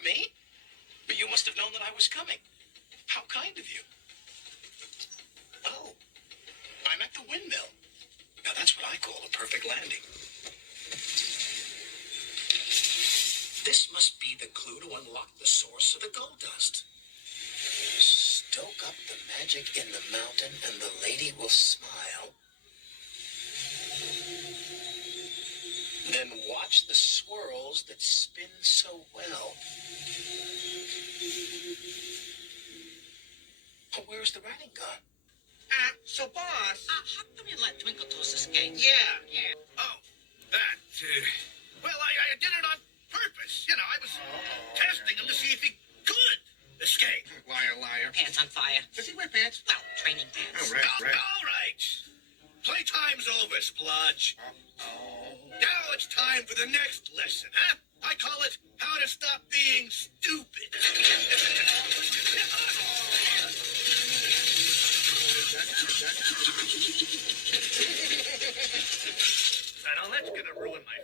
for me? But you must have known that I was coming. How kind of you. Oh, I'm at the windmill. Now that's what I call a perfect landing. This must be the clue to unlock the source of the gold dust. Stoke up the magic in the mountain and the lady will smile. Then watch the swirls that spin so well. Oh, where's the writing gone? So boss... how come you let Twinkle Toes escape? Yeah. Oh, that, well, I did it on purpose. You know, I was testing him to see if he could escape. Liar. Pants on fire. Does he wear pants? Well, training pants. Oh, right. All right. Playtime's over, Splodge. Now it's time for the next lesson, huh? I call it How to Stop Being Stupid. Now that's gonna ruin my